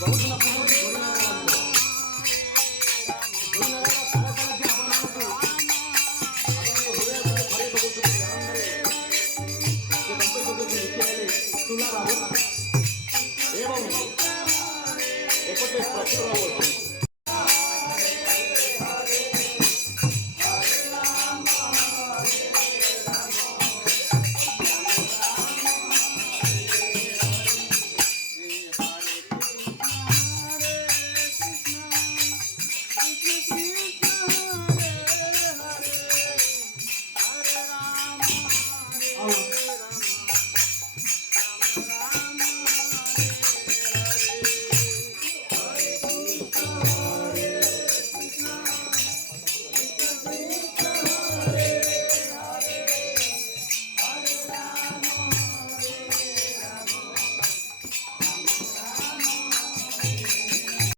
ବହୁତ ଦିନ ପୂର୍ବରୁ ଧରିନାରା ଆସିବ। ଧରିନାରାର ଫଳଟା ଆପଣଙ୍କୁ ହୃଦୟ ଭରି ପକାଉଛନ୍ତି ଆନନ୍ଦରେ। ସେ ଦମ୍ପତିକୁ ଲିଖିଲେ ତୁଲା ବାବୁ ଏବଂ ଏପଟେ ପ୍ରଚୁର